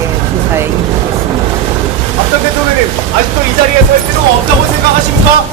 예, 조사에 임하겠습니다. 박전 대통령님, 아직도 이 자리에 설 필요가 없다고 생각하십니까?